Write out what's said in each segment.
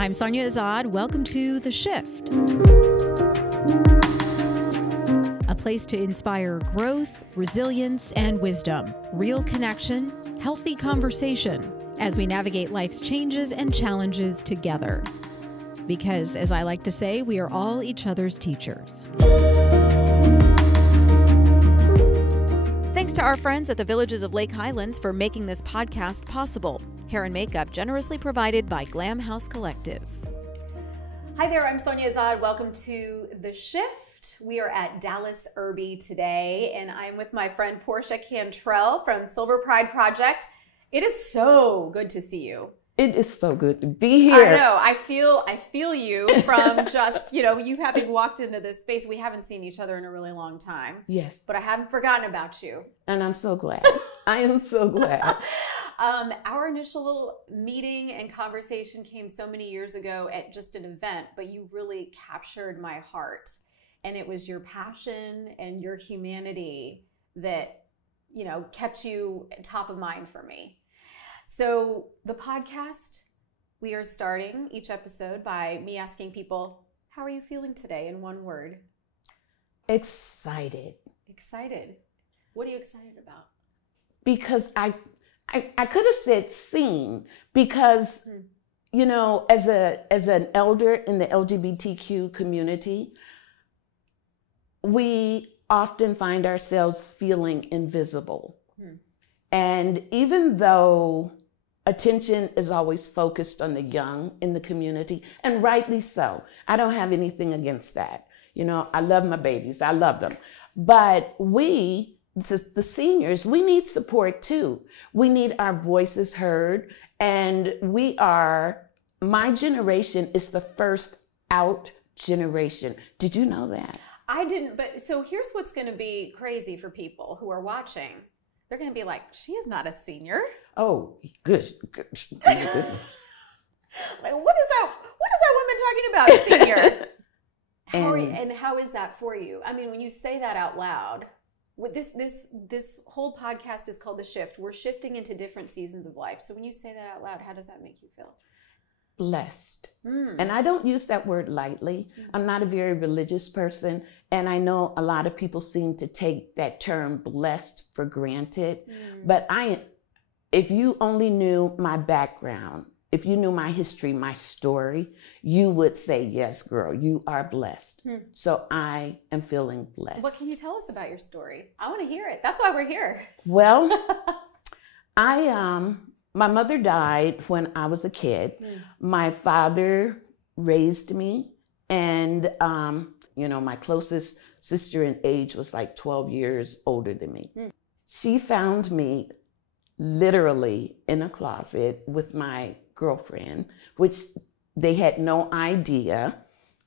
I'm Sonia Azad. Welcome to The Shift, a place to inspire growth, resilience, and wisdom, real connection, healthy conversation as we navigate life's changes and challenges together. Because, as I like to say, we are all each other's teachers. Thanks to our friends at the Villages of Lake Highlands for making this podcast possible. Hair and makeup generously provided by Glam House Collective. Hi there, I'm Sonia Azad. Welcome to The Shift. We are at Dallas Irby today, and I'm with my friend Portia Cantrell from Silver Pride Project. It is so good to see you. It is so good to be here. I know. I feel you from just, you having walked into this space. We haven't seen each other in a really long time. Yes. But I haven't forgotten about you. And I'm so glad. I am so glad. Our initial meeting and conversation came so many years ago at just an event, but you really captured my heart. And it was your passion and your humanity that, kept you top of mind for me. So the podcast, we are starting each episode by me asking people, how are you feeling today in one word? Excited. Excited. What are you excited about? Because I could have said seen, because, as an elder in the LGBTQ community, we often find ourselves feeling invisible. And even though attention is always focused on the young in the community, and rightly so. I don't have anything against that. I love my babies. I love them. But we, the seniors, we need support too. We need our voices heard. And my generation is the first out generation. Did you know that? I didn't, but so here's what's going to be crazy for people who are watching. They're going to be like, she is not a senior. Oh, good. My goodness. Like, what is that woman talking about, senior? And how is that for you? I mean, when you say that out loud, with this whole podcast is called The Shift. We're shifting into different seasons of life. So when you say that out loud, how does that make you feel? Blessed. And I don't use that word lightly. I'm not a very religious person. And I know a lot of people seem to take that term blessed for granted. But if you only knew my background, if you knew my history, my story, you would say, yes, girl, you are blessed. So I am feeling blessed. What can you tell us about your story? I want to hear it. That's why we're here. Well, my mother died when I was a kid. My father raised me, and my closest sister in age was like 12 years older than me. She found me literally in a closet with my girlfriend, which they had no idea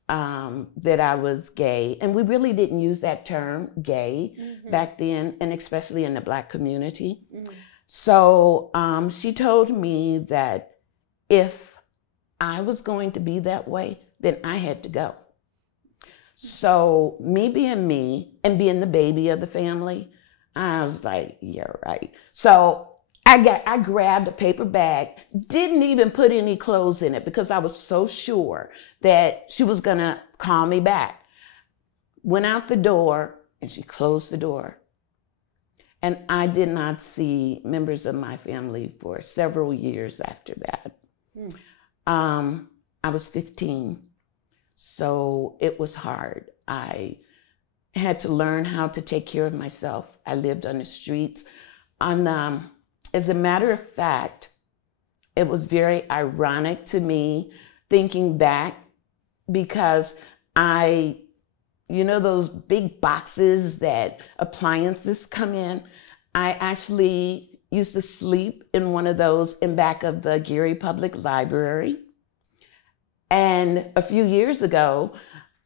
that I was gay. And we really didn't use that term, gay, back then, and especially in the Black community. So she told me that if I was going to be that way, then I had to go. So me being me and being the baby of the family, I was like, yeah, right. So I grabbed a paper bag, didn't even put any clothes in it because I was so sure that she was going to call me back. Went out the door and she closed the door. And I did not see members of my family for several years after that. I was 15, so it was hard. I had to learn how to take care of myself. I lived on the streets. As a matter of fact, it was very ironic to me thinking back because those big boxes that appliances come in, I actually used to sleep in one of those in back of the Gary Public Library. And a few years ago,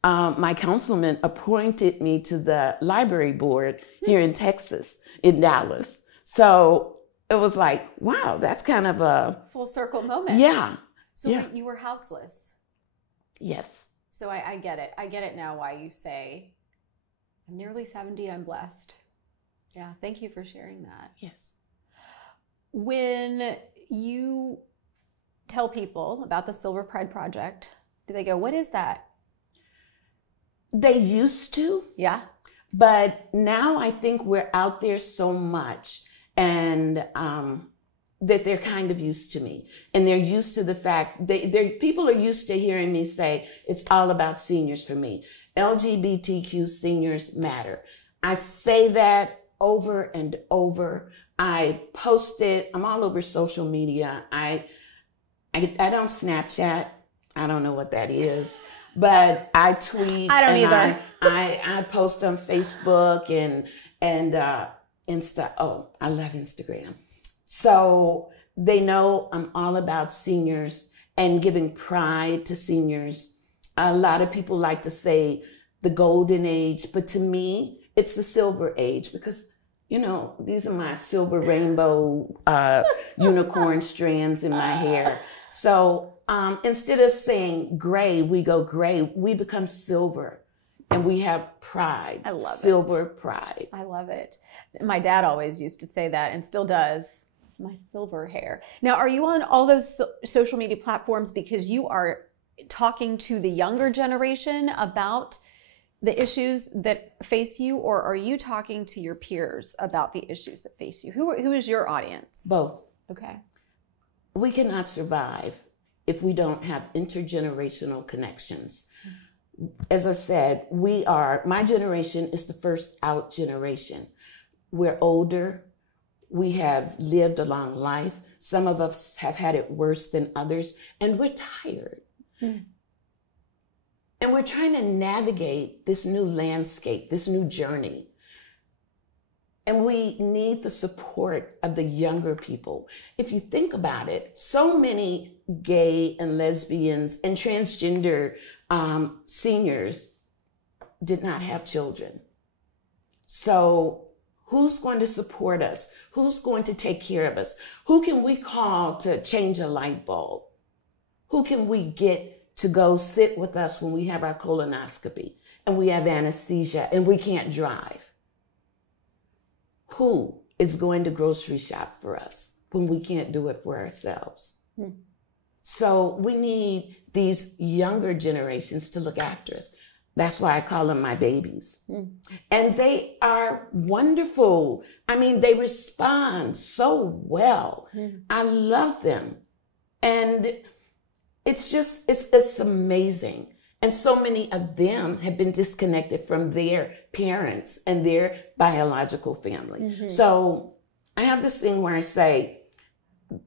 my councilman appointed me to the library board here in Texas, in Dallas. So it was like, wow, that's kind of a full circle moment. Yeah. So you were houseless. Yes. So I get it. I get it now why you say, I'm nearly 70, I'm blessed. Yeah, thank you for sharing that. Yes. When you tell people about the Silver Pride Project, do they go, what is that? They used to. Yeah. But now I think we're out there so much, and that they're kind of used to me, and they're used to the fact people are used to hearing me say it's all about seniors for me. LGBTQ seniors matter. I say that over and over. I post it. I'm all over social media. I don't Snapchat. I don't know what that is. But I tweet. I don't either. I post on Facebook and Insta. Oh, I love Instagram. So they know I'm all about seniors and giving pride to seniors. A lot of people like to say the golden age, but to me, it's the silver age because, you know, these are my silver rainbow unicorn strands in my hair. So instead of saying gray, we go gray, we become silver, and we have pride. I love silver pride. I love it. My dad always used to say that and still does. It's my silver hair. Now, are you on all those social media platforms because you are talking to the younger generation about the issues that face you, or are you talking to your peers about the issues that face you? Who is your audience? Both. Okay. We cannot survive if we don't have intergenerational connections. As I said, my generation is the first out generation. We're older. We have lived a long life. Some of us have had it worse than others, and we're tired. Mm. And we're trying to navigate this new landscape, this new journey. And we need the support of the younger people. If you think about it, so many gay and lesbians and transgender seniors did not have children. So who's going to support us? Who's going to take care of us? Who can we call to change a light bulb? Who can we get to go sit with us when we have our colonoscopy and we have anesthesia and we can't drive? Who is going to grocery shop for us when we can't do it for ourselves? Hmm. So we need these younger generations to look after us. That's why I call them my babies. Hmm. And they are wonderful. I mean, they respond so well. Hmm. I love them. And it's amazing. And so many of them have been disconnected from their parents and their biological family. Mm-hmm. So I have this thing where I say,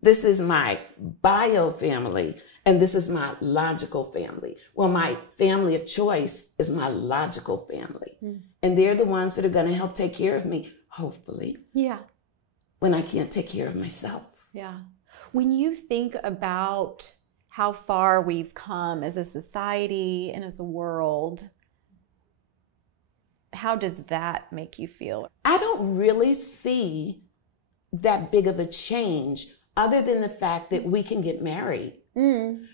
this is my bio family and this is my logical family. Well, my family of choice is my logical family. Mm-hmm. And they're the ones that are going to help take care of me, hopefully. Yeah. When I can't take care of myself. Yeah. When you think about how far we've come as a society and as a world, how does that make you feel? I don't really see that big of a change other than the fact that we can get married. Mm.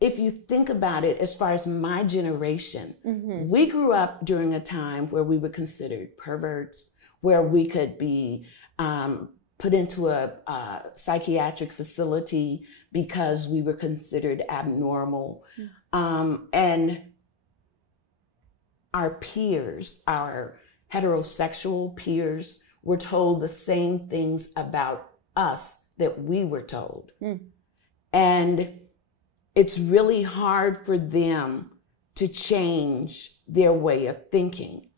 If you think about it, as far as my generation, mm-hmm. we grew up during a time where we were considered perverts, where we could be put into a psychiatric facility because we were considered abnormal. Mm. And our peers, our heterosexual peers, were told the same things about us that we were told. Mm. And it's really hard for them to change their way of thinking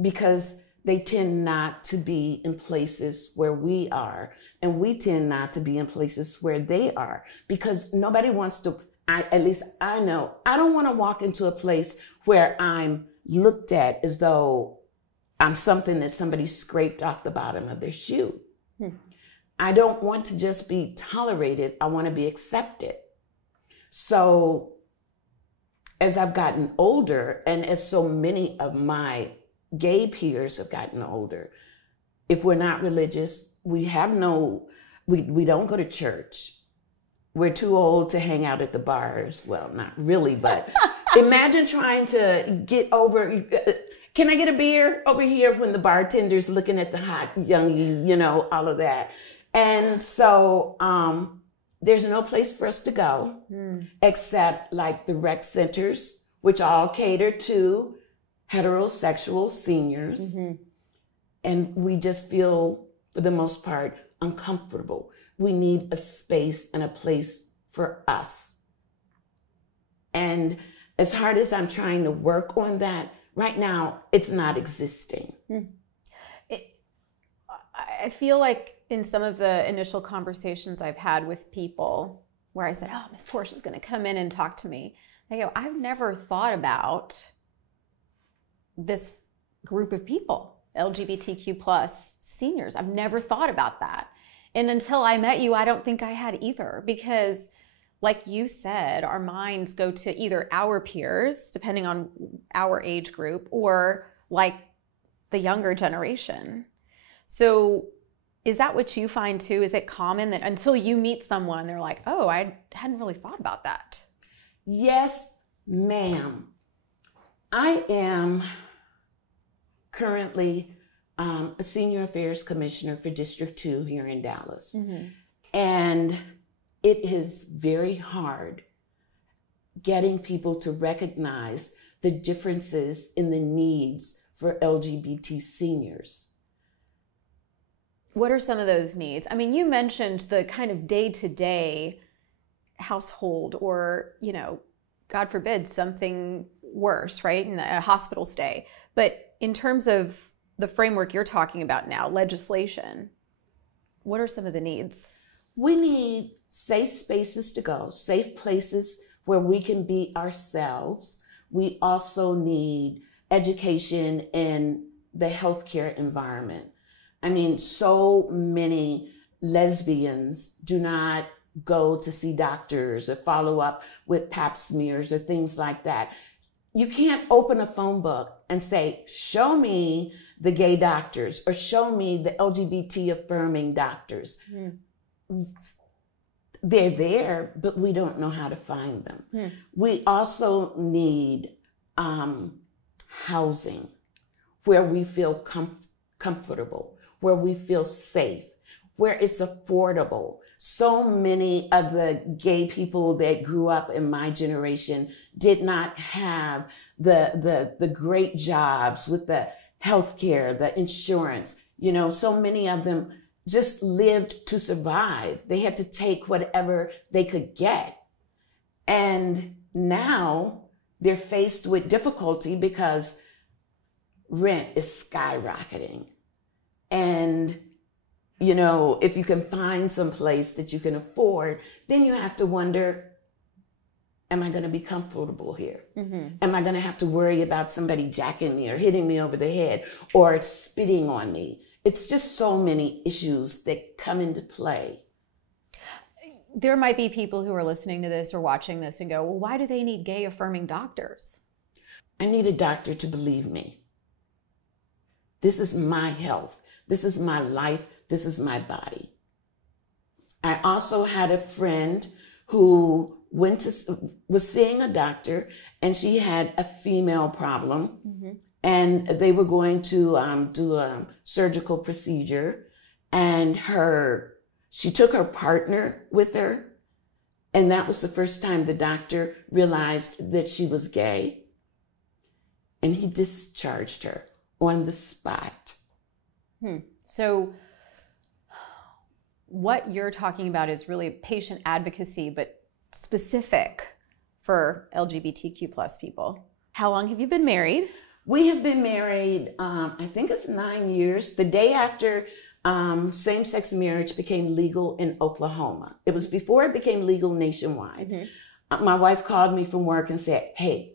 because they tend not to be in places where we are, and we tend not to be in places where they are, because nobody wants to, at least I know, I don't want to walk into a place where I'm looked at as though I'm something that somebody scraped off the bottom of their shoe. Hmm. I don't want to just be tolerated. I want to be accepted. So as I've gotten older, and as so many of my gay peers have gotten older, if we're not religious, we don't go to church. We're too old to hang out at the bars. Well, not really, but imagine trying to get over, can I get a beer over here when the bartender's looking at the hot youngies, all of that. And so there's no place for us to go except like the rec centers, which all cater to heterosexual seniors. And we just feel, for the most part, uncomfortable. We need a space and a place for us. And as hard as I'm trying to work on that, right now, it's not existing. I feel like in some of the initial conversations I've had with people where I said, oh, Miss Portia's going to come in and talk to me. I go, I've never thought about this group of people, LGBTQ plus seniors. I've never thought about that. And until I met you, I don't think I had either, because like you said, our minds go to either our peers, depending on our age group, or like the younger generation. So is that what you find too? Is it common that until you meet someone, they're like, oh, I hadn't really thought about that? Yes, ma'am. I am currently a senior affairs commissioner for District 2 here in Dallas. And it is very hard getting people to recognize the differences in the needs for LGBT seniors. What are some of those needs? I mean, you mentioned the kind of day-to-day household, or, you know, God forbid, something worse, right? In a hospital stay. But in terms of the framework you're talking about now, legislation, what are some of the needs? We need safe spaces to go, safe places where we can be ourselves. We also need education in the healthcare environment. I mean, so many lesbians do not go to see doctors or follow up with pap smears or things like that. You can't open a phone book and say, show me the gay doctors or show me the LGBT affirming doctors. They're there, but we don't know how to find them. We also need housing where we feel comfortable, where we feel safe, where it's affordable. So many of the gay people that grew up in my generation did not have the great jobs with the healthcare, the insurance. You know, so many of them just lived to survive. They had to take whatever they could get. And now they're faced with difficulty because rent is skyrocketing. And, you know, if you can find some place that you can afford, then you have to wonder, am I going to be comfortable here? Am I going to have to worry about somebody jacking me or hitting me over the head or spitting on me? It's just so many issues that come into play. There might be people who are listening to this or watching this and go, well, why do they need gay affirming doctors? I need a doctor to believe me. This is my health. This is my life. This is my body. I also had a friend who was seeing a doctor, and she had a female problem. And they were going to do a surgical procedure, and she took her partner with her. And that was the first time the doctor realized that she was gay. And he discharged her on the spot. So what you're talking about is really patient advocacy, but specific for LGBTQ plus people. How long have you been married? We have been married, I think it's 9 years. The day after same-sex marriage became legal in Oklahoma. It was before it became legal nationwide. My wife called me from work and said, hey,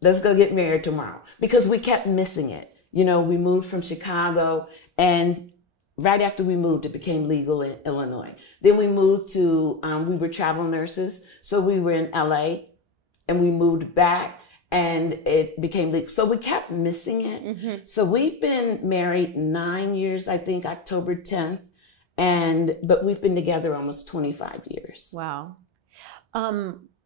let's go get married tomorrow, because we kept missing it. You know, we moved from Chicago, and right after we moved, it became legal in Illinois. Then we moved to, we were travel nurses, so we were in LA, and we moved back, and it became legal. So we kept missing it. So we've been married 9 years, I think, October 10th, but we've been together almost 25 years. Wow.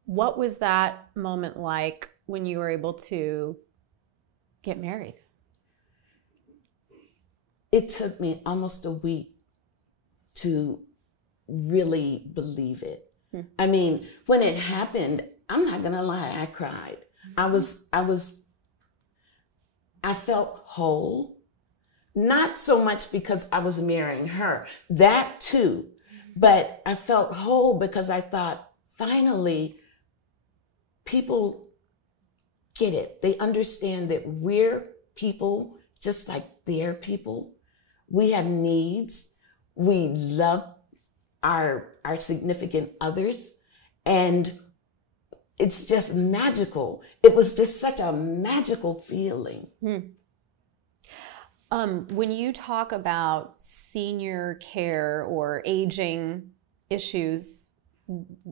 What was that moment like when you were able to get married? It took me almost a week to really believe it. I mean, when it happened, I'm not gonna lie, I cried. I felt whole, not so much because I was marrying her, that too, but I felt whole because I thought, finally, people get it. They understand that we're people just like they're people. We have needs. We love our significant others, and it's just magical. It was just such a magical feeling. When you talk about senior care or aging issues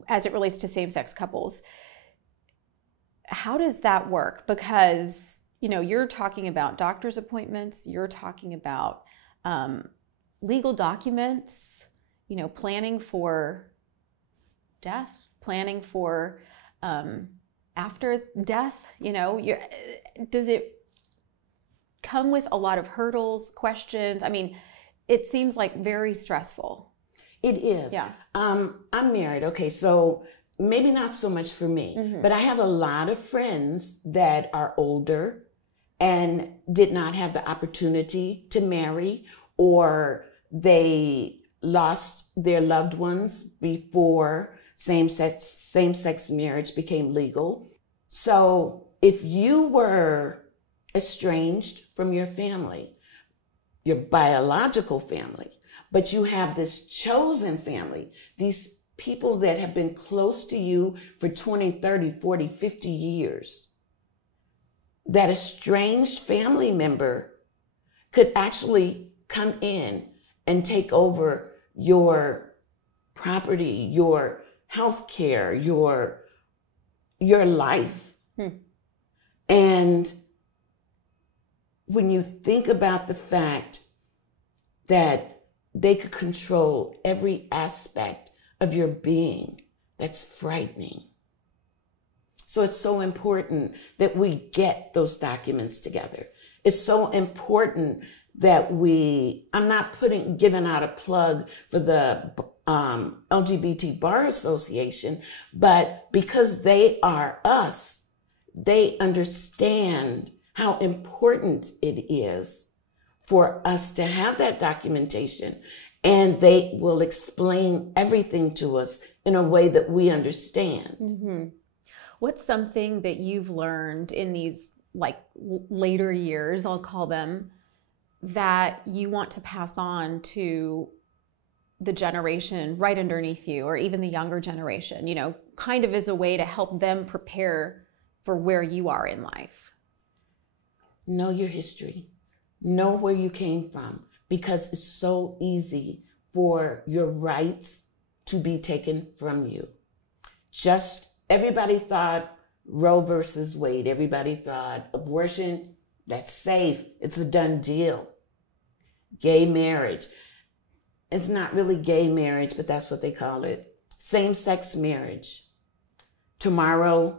as it relates to same-sex couples, how does that work? Because, you know, you're talking about doctor's appointments, you're talking about legal documents, you know, planning for death, planning for after death, you know, does it come with a lot of hurdles, questions? I mean, it seems like very stressful. It is. Yeah. I'm married. Okay, so maybe not so much for me, but I have a lot of friends that are older and did not have the opportunity to marry, or they lost their loved ones before same-sex marriage became legal. So if you were estranged from your family, your biological family, but you have this chosen family, these people that have been close to you for 20, 30, 40, 50 years, that estranged family member could actually come in and take over your property, your health care, your life. And when you think about the fact that they could control every aspect of your being, that's frightening. So it's so important that we get those documents together. It's so important that I'm not giving out a plug for the LGBT Bar Association, but because they are us, they understand how important it is for us to have that documentation, and they will explain everything to us in a way that we understand. What's something that you've learned in these like later years, I'll call them, that you want to pass on to the generation right underneath you, or even the younger generation, you know, kind of as a way to help them prepare for where you are in life? Know your history. Know where you came from, because it's so easy for your rights to be taken from you. Everybody thought Roe versus Wade. Everybody thought abortion, that's safe. It's a done deal. Gay marriage. It's not really gay marriage, but that's what they call it. Same-sex marriage. Tomorrow,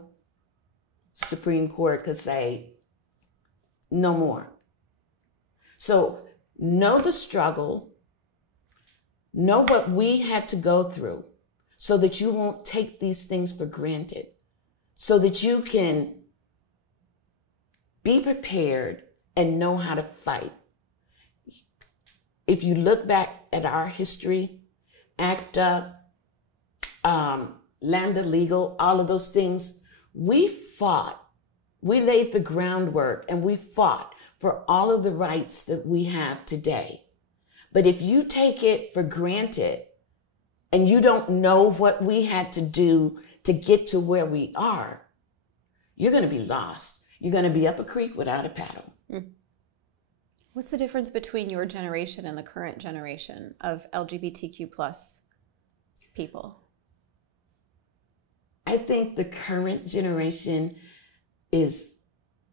Supreme Court could say, no more. So know the struggle. Know what we had to go through so that you won't take these things for granted, so that you can be prepared and know how to fight. If you look back at our history, ACT UP, Land Illegal, all of those things, we fought. We laid the groundwork and we fought for all of the rights that we have today. But if you take it for granted and you don't know what we had to do to get to where we are, you're going to be lost. You're going to be up a creek without a paddle. What's the difference between your generation and the current generation of LGBTQ plus people? I think the current generation is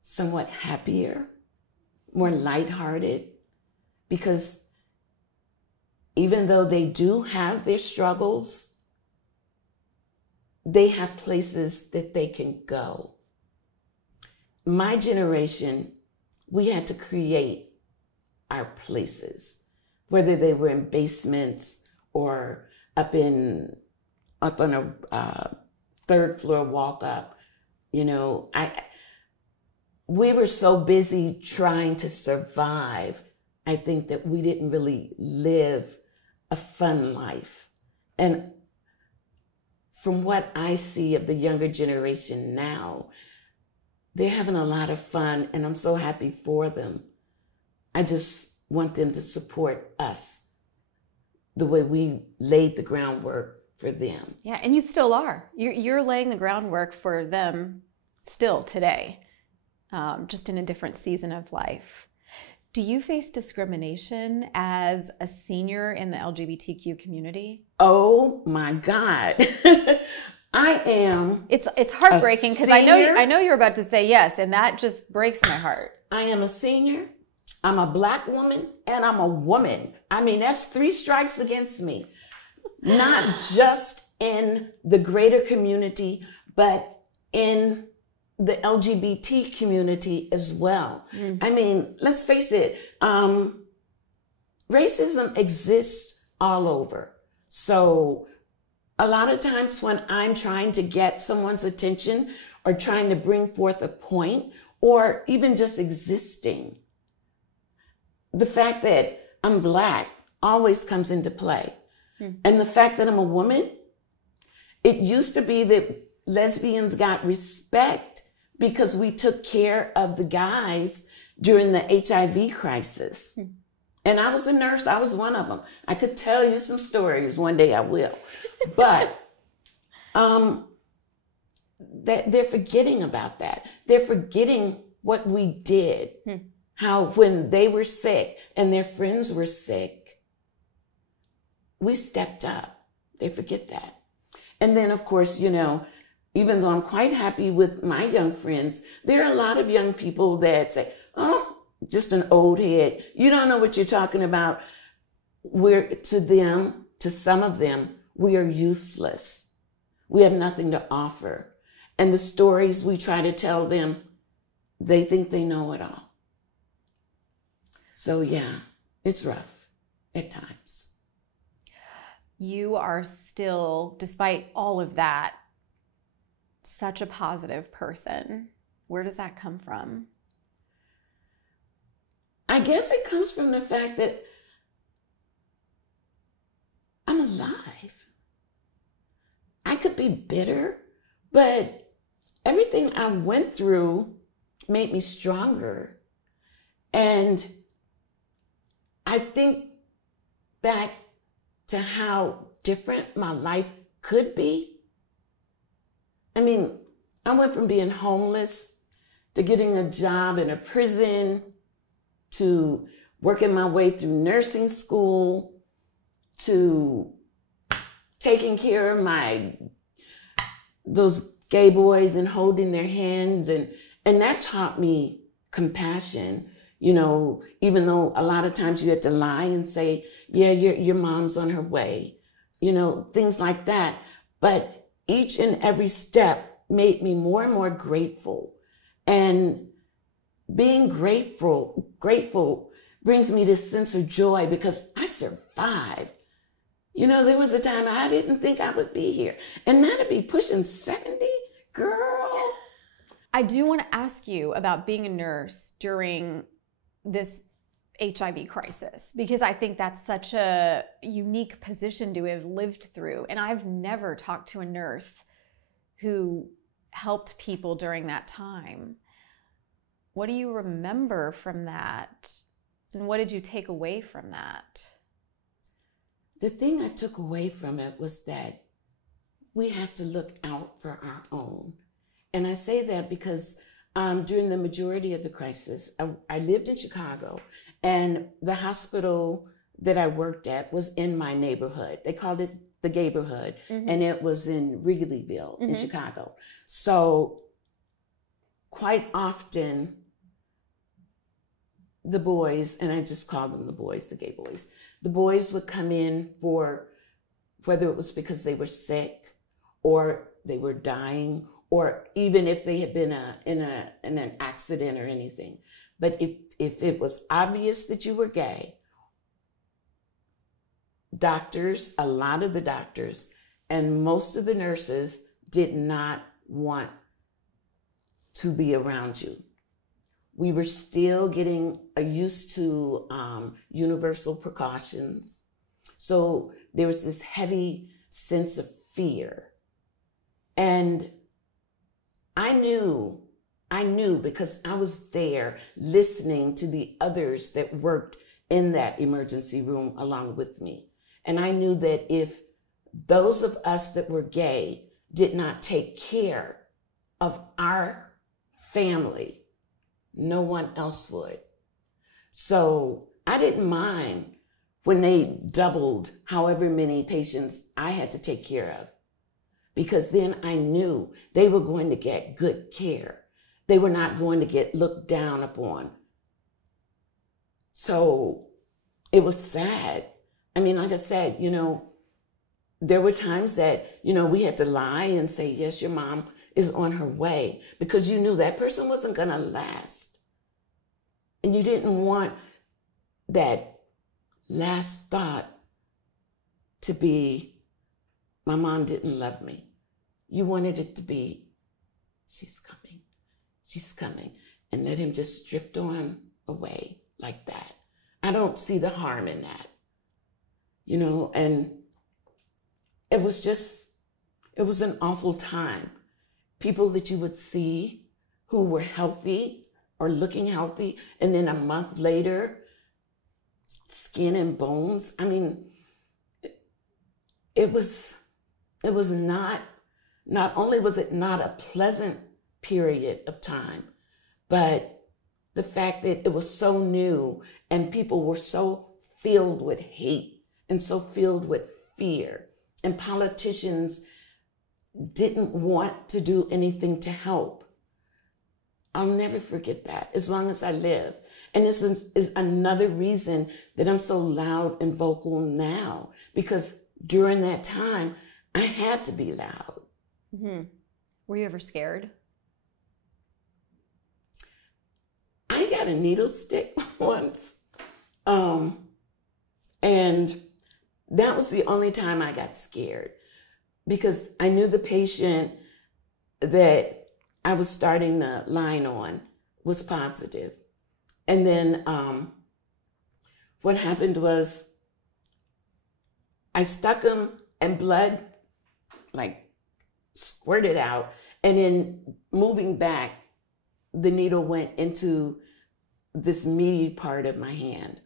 somewhat happier, more lighthearted, because even though they do have their struggles, they have places that they can go. My generation, we had to create our places, whether they were in basements or up on a third floor walk up. You know, we were so busy trying to survive, I think, that we didn't really live a fun life. And from what I see of the younger generation now, they're having a lot of fun, and I'm so happy for them. I just want them to support us the way we laid the groundwork for them. Yeah, and you still are. You're laying the groundwork for them still today, just in a different season of life. Do you face discrimination as a senior in the LGBTQ community? Oh my God. I am. It's heartbreaking because I know you're about to say yes, and that just breaks my heart. I am a senior. I'm a Black woman, and I'm a woman. I mean, that's 3 strikes against me. Not just in the greater community, but in the LGBT community as well. Mm-hmm. I mean, let's face it, racism exists all over. So a lot of times when I'm trying to get someone's attention or trying to bring forth a point or even just existing, the fact that I'm Black always comes into play. Mm-hmm. And the fact that I'm a woman, it used to be that lesbians got respect because we took care of the guys during the HIV crisis. Mm-hmm. And I was a nurse. I was one of them. I could tell you some stories. One day I will. But they're forgetting about that. They're forgetting what we did. Mm-hmm. How when they were sick and their friends were sick, we stepped up. They forget that. And then, of course, you know, even though I'm quite happy with my young friends, there are a lot of young people that say, oh, just an old head. You don't know what you're talking about. To some of them, we are useless. We have nothing to offer. And the stories we try to tell them, they think they know it all. So yeah, it's rough at times. You are still, despite all of that, such a positive person. Where does that come from? I guess it comes from the fact that I'm alive. I could be bitter, but everything I went through made me stronger. And I think back to how different my life could be. I mean, I went from being homeless to getting a job in a prison to working my way through nursing school to taking care of those gay boys and holding their hands. And that taught me compassion. You know, even though a lot of times you had to lie and say, yeah, your mom's on her way, you know, things like that. But each and every step made me more and more grateful. And being grateful brings me this sense of joy because I survived. You know, there was a time I didn't think I would be here. And now to be pushing 70, girl. I do want to ask you about being a nurse during this HIV crisis, because I think that's such a unique position to have lived through. And I've never talked to a nurse who helped people during that time. What do you remember from that? And what did you take away from that? The thing I took away from it was that we have to look out for our own. And I say that because during the majority of the crisis, I lived in Chicago, and the hospital that I worked at was in my neighborhood. They called it the Gayborhood, mm-hmm. and it was in Wrigleyville, mm-hmm. in Chicago. So quite often, the boys, and I just call them the boys, the gay boys, the boys would come in for, whether it was because they were sick or they were dying, or even if they had been in an accident or anything. But if it was obvious that you were gay, doctors, a lot of the doctors, and most of the nurses did not want to be around you. We were still getting used to universal precautions. So there was this heavy sense of fear. And I knew because I was there listening to the others that worked in that emergency room along with me. And I knew that if those of us that were gay did not take care of our family, no one else would. So I didn't mind when they doubled however many patients I had to take care of, because then I knew they were going to get good care. They were not going to get looked down upon. So it was sad. I mean, like I said, there were times that, we had to lie and say, yes, your mom is on her way, because you knew that person wasn't going to last. And you didn't want that last thought to be, my mom didn't love me. You wanted it to be, she's coming, and let him just drift on away like that. I don't see the harm in that, and it was an awful time. People that you would see who were healthy or looking healthy, and then a month later, skin and bones. I mean, it was not only was it not a pleasant period of time, but the fact that it was so new and people were so filled with hate and so filled with fear, and politicians didn't want to do anything to help. I'll never forget that as long as I live. And this is another reason that I'm so loud and vocal now, because during that time, I had to be loud. Mm-hmm. Were you ever scared? I got a needle stick once. And that was the only time I got scared, because I knew the patient that I was starting the line on was positive. And then what happened was I stuck him and blood squirted out. And then moving back, the needle went into this meaty part of my hand.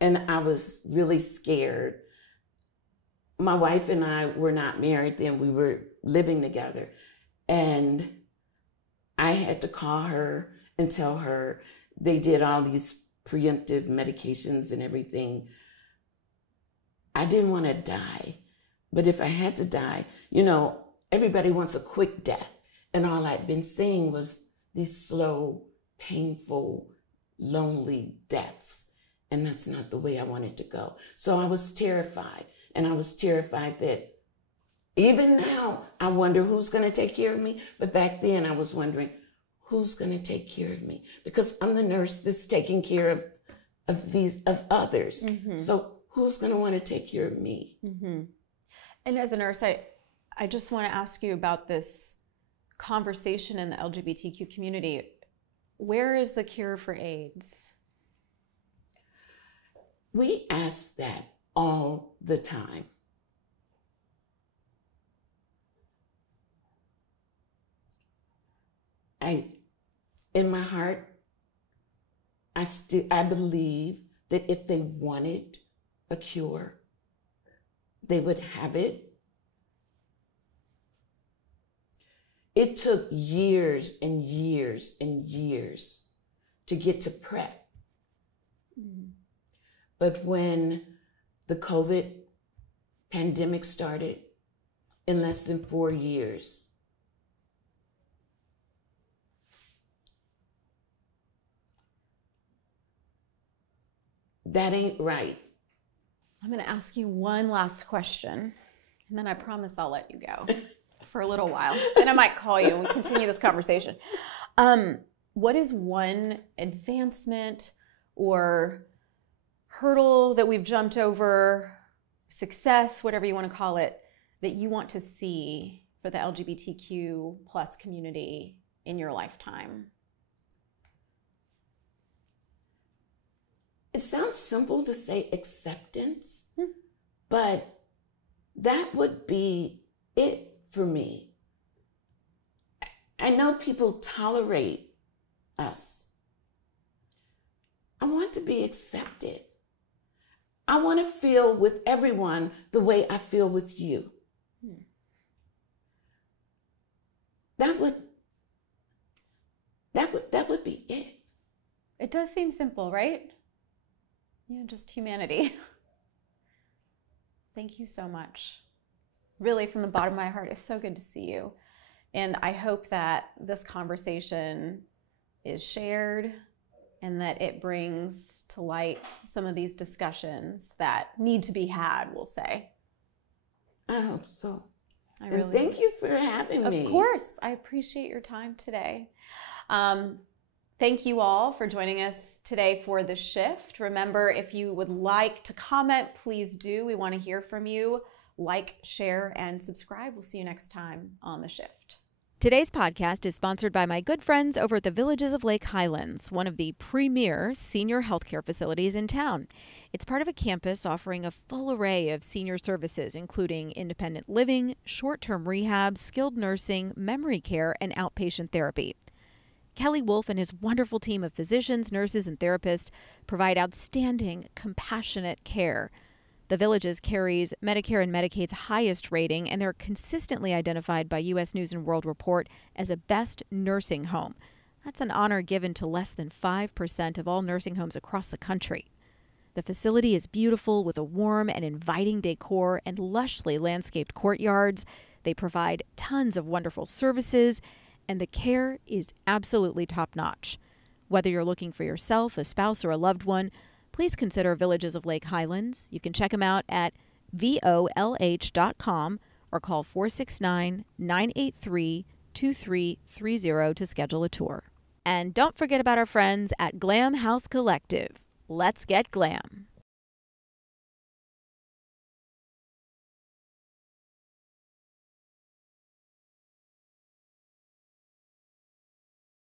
And I was really scared. My wife and I were not married then. We were living together. And I had to call her and tell her they did all these preemptive medications and everything. I didn't want to die. But if I had to die, everybody wants a quick death. And all I'd been seeing was these slow, painful, lonely deaths. And that's not the way I wanted to go. So I was terrified. And I was terrified that even now, I wonder who's going to take care of me. But back then I was wondering, who's going to take care of me? Because I'm the nurse that's taking care of others. Mm-hmm. So who's going to want to take care of me? Mm-hmm. And as a nurse, I just want to ask you about this conversation in the LGBTQ community. Where is the cure for AIDS? We ask that all the time. In my heart, I believe that if they wanted a cure, they would have it. It took years and years and years to get to PrEP. Mm-hmm. But when the COVID pandemic started, in less than 4 years, that ain't right. I'm going to ask you one last question, and then I promise I'll let you go for a little while. Then I might call you and we continue this conversation. What is one advancement or hurdle that we've jumped over success, whatever you want to call it, that you want to see for the LGBTQ plus community in your lifetime? It sounds simple to say acceptance, but that would be it for me. I know people tolerate us. I want to be accepted. I want to feel with everyone the way I feel with you. That would be it. It does seem simple, right? Yeah, just humanity. Thank you so much. Really, from the bottom of my heart, it's so good to see you. And I hope that this conversation is shared and that it brings to light some of these discussions that need to be had, we'll say. I hope so. And thank you for having me. Of course. I appreciate your time today. Thank you all for joining us today for The Shift. Remember, if you would like to comment, please do. We want to hear from you. Like, share, and subscribe. We'll see you next time on The Shift. Today's podcast is sponsored by my good friends over at the Villages of Lake Highlands, one of the premier senior healthcare facilities in town. It's part of a campus offering a full array of senior services, including independent living, short-term rehab, skilled nursing, memory care, and outpatient therapy. Kelly Wolf and his wonderful team of physicians, nurses, and therapists provide outstanding, compassionate care. The Villages carries Medicare and Medicaid's highest rating, and they're consistently identified by U.S. News & World Report as a best nursing home. That's an honor given to less than 5% of all nursing homes across the country. The facility is beautiful with a warm and inviting decor and lushly landscaped courtyards. They provide tons of wonderful services, and the care is absolutely top-notch. Whether you're looking for yourself, a spouse, or a loved one, please consider Villages of Lake Highlands. You can check them out at volh.com or call 469-983-2330 to schedule a tour. And don't forget about our friends at Glam House Collective. Let's get glam.